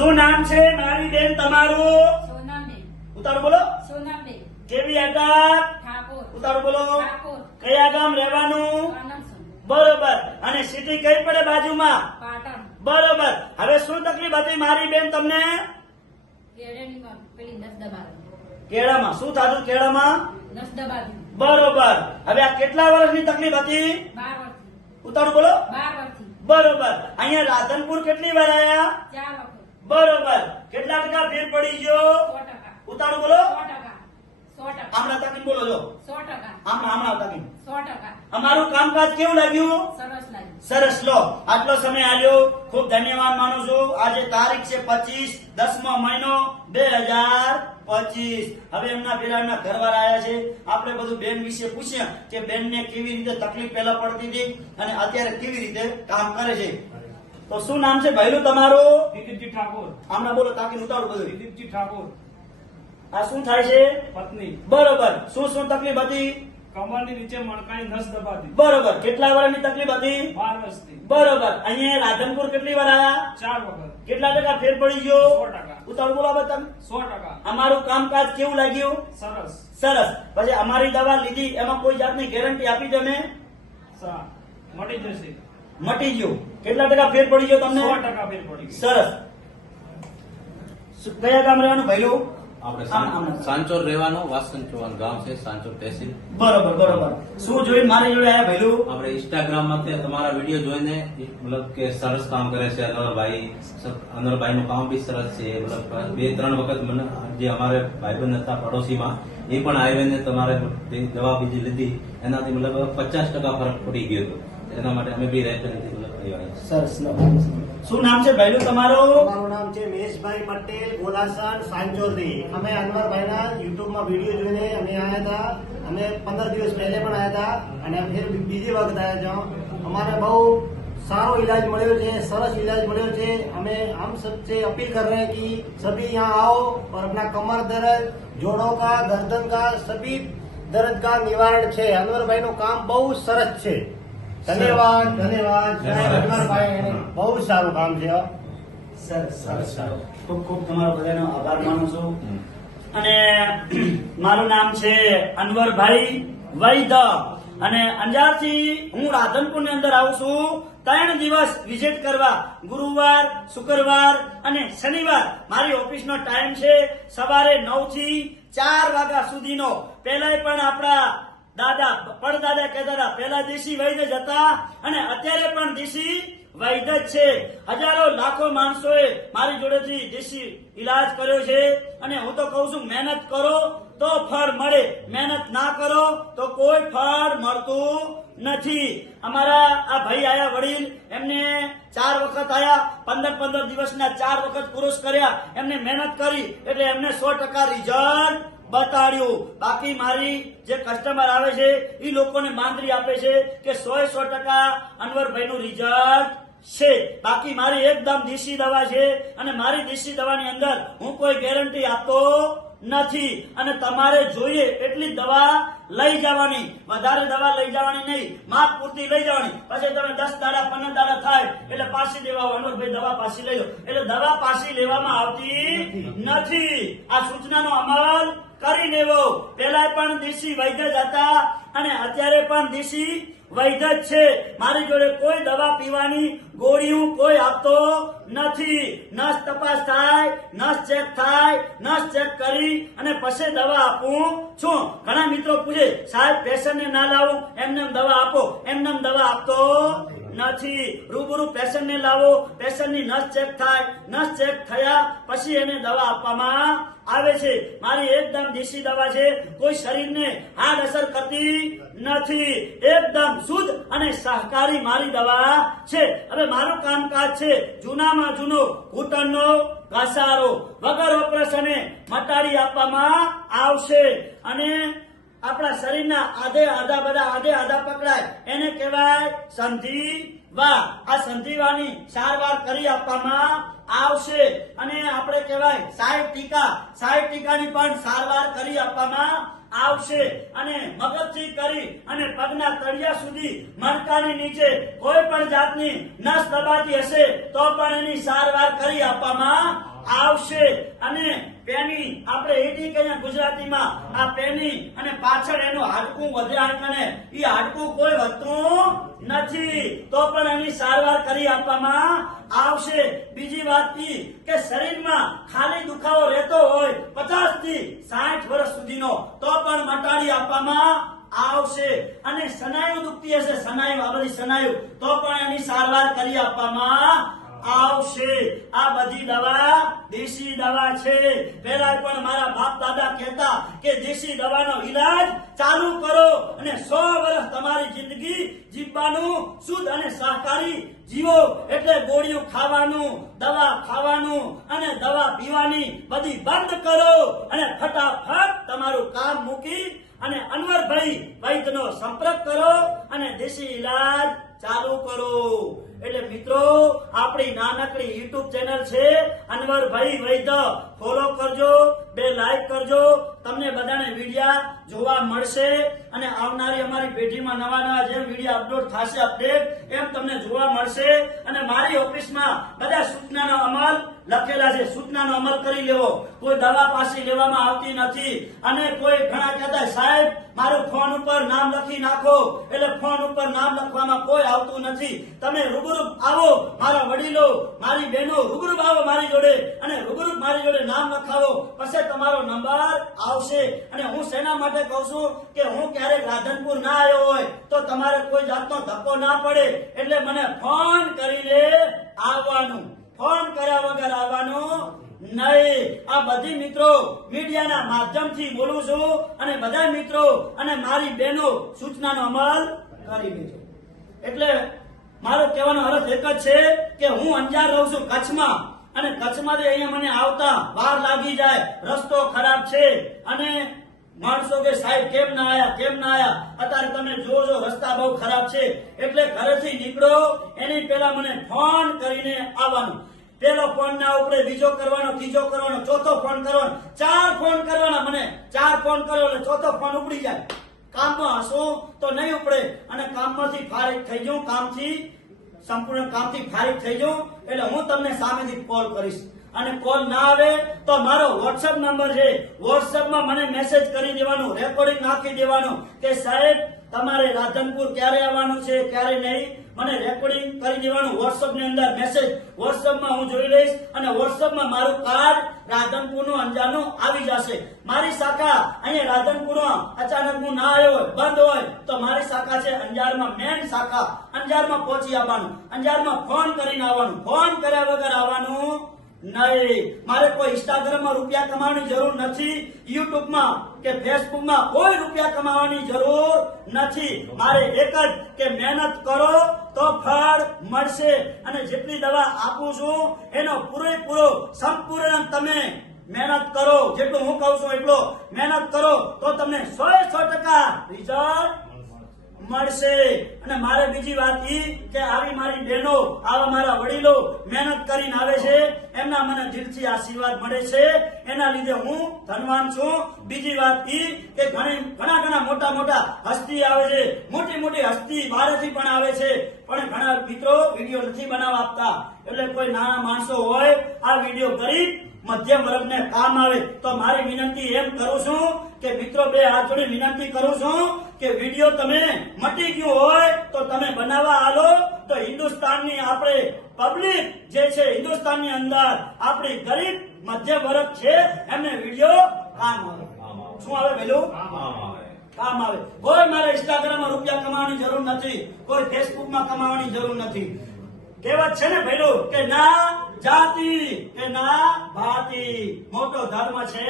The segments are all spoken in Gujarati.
શું નામ છે? મારી બેન તમારું? સોનાબેન. ઉતારો બોલો. સોનાબેન. કેવી અટક ઠાકોર. ઉતારો બોલો. ઠાકોર. કયા ગામ રહેવાનું? બરોબર. અને સિટી કઈ પડે બાજુમાં? પાટણ. બરોબર. હવે શું તકલીફ હતી મારી બેન તમને? કેળામાં શું થતું કેળામાં? બરોબર. હવે આ કેટલા વર્ષની તકલીફ હતી? ઉતારો બોલો. બરોબર. અહીંયા રાધનપુર કેટલી વાર વખત બરોબર. કેટલા ટકા ફેર પડી ગયો? ઉતારો બોલો. આમના તકીન બોલો જો. આમના આમના તકીન. અમારું કામકાજ કેવું લાગ્યું? સરસ લો આટલો સમય આલ્યો. ખૂબ ધન્યવાદ માનું છું. આજે તારીખ છે પચીસ દસમો મહિનો બે હજાર પચીસ. હવે એમના પેલા ઘરવાર આવ્યા છે. આપણે બધું બેન વિશે પૂછ્યા કે બેન ને કેવી રીતે તકલીફ પહેલા પડતી હતી અને અત્યારે કેવી રીતે કામ કરે છે. તો શું નામ છે ભાઈલું તમારું? દિલીપજી ઠાકોર. આમના બોલો તાકી ઉતારું બધું. દિલીપજી ઠાકોર. આ શું થાય છે? પત્ની. બરોબર. શું શું તકલીફ હતી? કમરની નીચે મણકાની નસ દબાતી. બરોબર. કેટલા વર્ષની તકલીફ હતી? બાર વર્ષથી બરોબર. અહીંયા રાધનપુર કેટલી વાર? આવ્યા ચાર વખત. કેટલા ટકા ફેર પડી ગયો? સો ટકા. ઉતાવળ બોલો તમે. સો ટકા. અમારું કામકાજ કેવું લાગ્યું? સરસ. સરસ. પછી અમારી દવા લીધી એમાં કોઈ જાતની ગેરંટી આપી તમે? મટી જશે. મટી ગયું. કેટલા ટકા ફેર પડી ગયો તમને? ટકા ફેર પડી સરસ. કયા ગામ રહેવાનું આપણે. સાં- સાંચોર રહેવાનો વાસણ ચૌહાણ ગામ છે સાંચોર તહેસીલ. બરોબર બરોબર. શું જોઈ મારી જોડે આયા ભાઈલું આપણે ઇન્સ્ટાગ્રામમાંથી તમારા વીડિયો જોઈને મતલબ કે સરસ કામ કરે છે અનવરભાઈ. અનવરભાઈ નું કામ બી સરસ છે. મતલબ બે ત્રણ વખત મને જે અમારે ભાઈબંધ હતા પડોશીમાં એ પણ આવીને તમારે દવા બીજી લીધી. એનાથી મતલબ પચાસ ટકા ફરક પડી ગયો હતો. એના માટે અમે બી રેફરન્સથી મતલબ આવ્યા છીએ. સરસ લો. શું નામ છે ભાઈલું તમારું મારું નામ છે મહેશભાઈ પટેલ ગોલાસણ સાંચોરથી અમે અનવરભાઈના યુટ્યુબમાં વિડીયો જોઈને અમે આવ્યા હતા અમે પંદર દિવસ પહેલે પણ આવ્યા હતા અને ફેર બીજી વખત આવ્યા છો અમારે બહુ सारो इलाज મળ્યો છે સરસ इलाज મળ્યો છે हमें हम सबसे अपील कर रहे हैं कि सभी यहाँ आओ और अपना कमर दर्द जोड़ों का गर्दन का सभी दर्द का निवारण છે અનવરભાઈનું કામ બહુ સરસ છે ધન્યવાદ ધન્યવાદ. એને બહુ સારું કામ છે હો. સરસ સર સરસ ખૂબ ખૂબ તમારો બધાનો આભાર માનું છું. અને મારું નામ છે અનવરભાઈ વૈદ અને અંજારથી હું રાધનપુરની અંદર આવું છું. ત્રણ દિવસ વિઝિટ કરવા ગુરુવાર શુક્રવાર અને શનિવાર મારી ઓફિસનો ટાઈમ છે. સવારે નવથી ચાર વાગ્યા સુધીનો. પહેલા પણ આપણા દાદા પડદાદા કહેતા હતા પેલા દેશી વૈદ્ય હતા અને અત્યારે પણ દેશી વૈદ્ય છે. હજારો લાખો માણસોએ મારી જોડેથી દેશી ઈલાજ કર્યો છે અને હું તો કહું છું, મહેનત કરો તો ફળ મળે, મહેનત ના કરો તો કોઈ ફળ મળતું નથી. અમારા આ ભાઈ આયા વડીલ, એમને ચાર વખત આયા, પંદર પંદર દિવસના ચાર વખત પુરુષ કર્યા, એમને મહેનત કરી, એટલે એમને સો ટકા રિઝલ્ટ બતાડ્યું. બાકી મારી જે કસ્ટમર આવે છે એ લોકોને માંદરી આપે છે કે સો સો ટકા અનવરભાઈ નું રિઝલ્ટ છે. બાકી મારી એકદમ દેશી દવા છે અને મારી દેશી દવાની અંદર હું કોઈ ગેરંટી આપતો નથી. અને તમારે જોઈએ એટલી દવા લઈ જવાની. વધારે દવા લઈ જવાની નહીં. માપ પૂરતી લઈ જવાની. પછી તમે દસ દાડા, પંદર દાડા થાય, એટલે પાછી લેવા આવો. દવા પાછી લઈ એટલે દવા પાછી લેવામાં આવતી નથી. આ સૂચનાનો અમલ કરી લેવો. પેલા પણ દેશી વૈદ્ય જ હતા અને અત્યારે પણ દેશી જ છે. મારી જોડે કોઈ દવા પીવાની ગોળીઓ કોઈ આપતો નથી. નસ તપાસ થાય, નસ ચેક થાય, નસ ચેક કરી અને પછી દવા આપું છું. ઘણા મિત્રો પૂછે, સાહેબ, પેશન્ટને ના લાવો, એમને એમ દવા આપો. એમને એમ દવા આપતો નથી. રૂબરૂ પેશન્ટને લાવો. પેશન્ટની નસ ચેક થાય, નસ ચેક થયા પછી એને દવા આપવામાં આવે છે. મારી એકદમ દેશી દવા છે. કોઈ શરીરને હાર્ડ અસર કરતી નથી. એકદમ શુદ્ધ અને સહકારી મારી દવા છે. હવે મારું કામકાજ છે જૂનામાં જૂનો ઘૂંટણનો ઘસારો. વગર ઓપરેશને મટાડી આપવામાં આવશે. અને આપણા શરીરના આધે આધા બધા આધે આધા પકડાય. એને કહેવાય સંધિવા. આ સંધિવાની સારવાર કરી આપવામાં આવશે. અને આપણે કહેવાય સાહેબ ટીકા. સાહેબ ટીકાની પણ સારવાર કરી આપવામાં આવશે. અને મગજથી કરી અને પગના તળિયા સુધી મણકાની નીચે કોઈ પણ જાતની નસ દબાતી હશે તો પણ એની સારવાર કરી આપવામાં આવશે. અને પેની, આપણે એડી કહીએ ગુજરાતીમાં, આ પેની અને પાછળ એનું હાડકું વધે હાડકાને. એ હાડકું કોઈ વધતું નથી, તો પણ એની સારવાર કરી આપવામાં આવશે. બીજી વાત ઈ કે શરીરમાં ખાલી દુખાવો રહેતો હોય પચાસથી સાઠ વર્ષ સુધીનો, તો પણ મટાડી આપવામાં આવશે. અને સનાયુ દુખતી હશે સનાયુ આ બધી સનાયુ તો પણ એની સારવાર કરી આપવામાં આવશે. આ બધી દવા, દેશી દવા છે. પેલા પણ મારા બાપ દાદા કહેતા કે દેશી દવાનો ઈલાજ ચાલુ કરો અને સો વર્ષ તમારી જિંદગી જીવવાનું શુદ્ધ અને સહકારી જીવો એટલે ગોળીઓ ખાવાનું, દવા ખાવાનું અને દવા પીવાની બધી બંધ કરો અને ફટાફટ તમારું કામ મૂકી અને અનવરભાઈ વૈદ્યનો સંપર્ક કરો. અને દેશી ઇલાજ ચાલુ કરો. એટલે મિત્રો, આપણી નાનકડી યુટ્યુબ ચેનલ છે, અનવરભાઈ વૈદ્ય. ફોલો કરજો, બે લાઈક કરજો, તમને બધાને વિડિયા જોવા મળશે. અને આવનારી અમારી પેઢીમાં નવા નવા જેમ વિડિયા અપલોડ થશે અપડેટ એમ તમને જોવા મળશે. અને મારી ઓફિસમાં બધા સૂચનાનો લખેલા છે, સૂચનાનો અમલ કરી લેવો. કોઈ દવા પાછી લેવામાં આવતી નથી અને કોઈ ઘણા કહેતા, સાહેબ, મારું ફોન ઉપર નામ લખી નાખો. એટલે ફોન ઉપર નામ લખવામાં કોઈ આવતું નથી. તમે રૂબરૂ આવો, મારા વડીલો, મારી બહેનો, રૂબરૂ આવો મારી જોડે અને રૂબરૂ મારી જોડે નામ લખાવો. પછી તમારો નંબર આવશે અને હું શેના માટે કહું છું કે હું ક્યારેક રાધનપુર ના આવ્યો હોય તો તમારે કોઈ જાતનો ધક્કો ના પડે. એટલે મને ફોન કરીને આવવાનું. ફોન કર્યા વગર આવવાનું નહીં. આ બધી મિત્રો મીડિયાના માધ્યમથી બોલું છું અને બધા મિત્રો અને મારી બહેનો સૂચનાનો અમલ કરી લેજો. એટલે મારો કહેવાનો અર્થ એક જ છે કે હું અંજાર રહું છું કચ્છમાં અને કચ્છમાંથી અહીંયા મને આવતા વાર લાગી જાય, રસ્તો ખરાબ છે અને માણસો કે સાહેબ કેમ ના આયા, કેમ ના આયા? અત્યારે તમે જોજો રસ્તા બહુ ખરાબ છે. એટલે ઘરેથી નીકળો, એની પહેલા મને ફોન કરીને આવવાનું. પેલો ફોન ના ઉપડે, બીજો કરવાનો, ત્રીજો કરવાનો, ચોથો ફોન કરવાનો, ચાર ફોન કરવાના મને. ચાર ફોન કરો એટલે ચોથો ફોન ઉપડી જાય. કામમાં હશો તો નહીં ઉપડે અને કામમાંથી ફારિક થઈ જાઉં, કામથી, સંપૂર્ણ કામથી ફારિક થઈ જાઉં એટલે હું તમને સામેથી કોલ કરીશ. અને કોલ ના આવે તો મારો વોટ્સઅપ નંબર છે. વોટ્સઅપમાં મને મેસેજ કરી દેવાનું રેકોર્ડિંગ નાખી દેવાનું કે સાહેબ તમારે રાધનપુર ક્યારે આવવાનું છે, ક્યારે નહીં, મને રેકોર્ડિંગ કરી દેવાનું. વોટ્સઅપની અંદર મેસેજ વોટ્સઅપમાં હું જોઈ લઈશ અને વોટ્સઅપમાં મારું કાર્ડ રાધનપુરનું અંજાનું આવી જશે. મારી શાખા અહીંયા રાધનપુરમાં અચાનક હું ના આવ્યો હોય, બંધ હોય, તો મારી શાખા છે અંજારમાં મેન શાખા. અંજારમાં પહોંચી આવવાનું. અંજારમાં ફોન કરીને આવવાનું. ફોન કર્યા વગર આવવાનું. નહીં. મારે કોઈ ઇન્સ્ટાગ્રામમાં રૂપિયા કમાવાની જરૂર નથી. યુટ્યુબમાં કે ફેસબુકમાં કોઈ રૂપિયા કમાવાની જરૂર નથી. મારે એક જ કે મહેનત કરો તો ફળ મળશે. અને જેટલી દવા આપું છું, એનો પૂરેપૂરો, સંપૂર્ણ તમે મહેનત કરો. જેટલું હું કહું છું એટલો. મહેનત કરો તો તમને સો સો ટકા રિઝલ્ટ મળશે. અને મારે બીજી વાત કે આવી મારી બહેનો, આવા મારા વડીલો મહેનત કરીને આવે છે, એમના મને દિલથી આશીર્વાદ મળે છે. એના લીધે હું ધનવાન છું. બીજી વાત ઈ કે ઘણી, ઘણા ઘણા મોટા મોટા હસ્તી આવે છે. મોટી મોટી હસ્તી બહારથી પણ આવે છે. પણ ઘણા મિત્રો વીડિયો નથી બનાવવા આપતા એટલે કોઈ નાના માણસો હોય, આ વીડિયો ગરીબ મધ્યમ વર્ગને કામ આવે તો મારી વિનંતી એમ કરું છું કે મિત્રો બે હાથ જોડી વિનંતી કરું છું કે વીડિયો તમે મટી ગયું હોય તો તમે બનાવવા આલો તો હિન્દુસ્તાનની આપણે પબ્લિક જે છે હિન્દુસ્તાનની અંદર આપણી ગરીબ મધ્યમ વર્ગ છે એમને વીડિયો કામ આવે. શું આવે પેલું કામ આવે. કોઈ મારે ઇન્સ્ટાગ્રામમાં રૂપિયા કમાવાની જરૂર નથી. કોઈ ફેસબુકમાં કમાવાની જરૂર નથી. કહેવત છે ને પેલું કે ના જાતિ કે ના ભાતિ? મોટો ધર્મ છે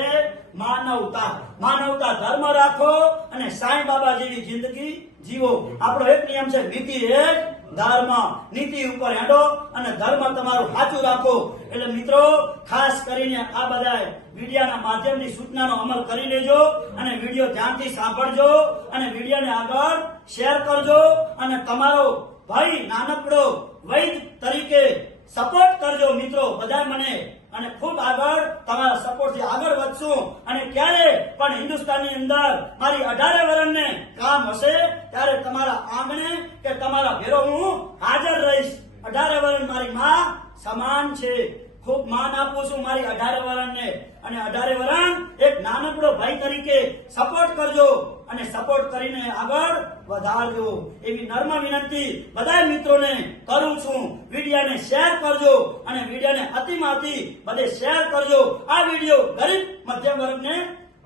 માનવતા. માનવતા ધર્મ રાખો અને સાંઈ બાબા જેવી જિંદગી જીવો. આપણો એક નિયમ છે, નીતિ એક, ધર્મ. નીતિ ઉપર હેડો અને ધર્મ તમારું સાચું રાખો. એટલે મિત્રો, ખાસ કરીને આ બધા મીડિયાના માધ્યમની સૂચનાનો અમલ કરી લેજો અને વીડિયો ધ્યાનથી સાંભળજો અને વિડીયોને આગળ શેર કરજો અને તમારો ભાઈ નાનકડો વૈદ તરીકે બધા મને અને ખૂબ આગળ તમારા સપોર્ટથી આગળ વધશું. અને ક્યારે પણ હિન્દુસ્તાનની અંદર મારી અઢારે વર્ષને કામ હશે, ત્યારે તમારા આંગણે કે તમારા ઘેરો હું હાજર રહીશ. અઢારે વર્ષ મારી માં સમાન છે. ખૂબ માન આપું છું મારી અઢારે વરણને. અને અઢારે વરણ એક નાનકડો ભાઈ તરીકે સપોર્ટ કરજો. અને સપોર્ટ કરીને આગળ વધારજો. એવી નર્મ વિનંતી બધા મિત્રોને કરું છું. વિડીયાને શેર કરજો અને વિડીયાને અતિમાંથી બધે શેર કરજો. આ વીડિયો ગરીબ મધ્યમ વર્ગને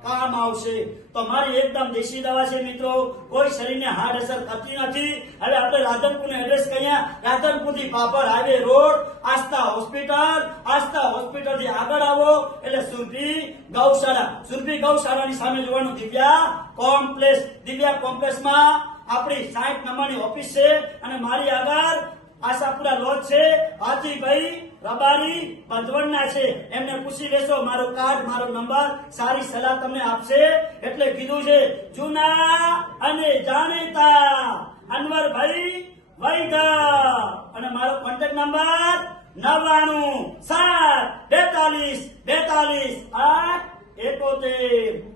કામ આવશે. તો મારી એકદમ દેશી દવા છે મિત્રો. કોઈ શરીરને હાર્ડ અસર થતી નથી. હવે આપણે રાધનપુરનું એડ્રેસ કહીએ. રાધનપુરથી પાપડ highway road, Aastha hospital. Aastha હોસ્પિટલથી આગળ આવો. એટલે સુરભી ગૌશાળા. સુરભી ગૌશાળાની સામે જોવાનું દિવ્યા કોમ્પ્લેક્સ દિવ્યા કોમ્પ્લેક્સમાં આપણી સાઠ નંબરની ઓફિસ છે. અને મારી આગળ આશાપુરા લોજ છે. હાથીભાઈ રબારી બંધવણના છે. એમને પૂછી લેશો, મારો કાર્ડ, મારો નંબર, સારી સલાહ તમને આપશે. એટલે કીધું છે, જૂના અને જાણીતા અનવરભાઈ વૈદા અને મારો કોન્ટેક્ટ નંબર નવ્વાણું સાત બેતાલીસ બેતાલીસ આઠ એકોતેર.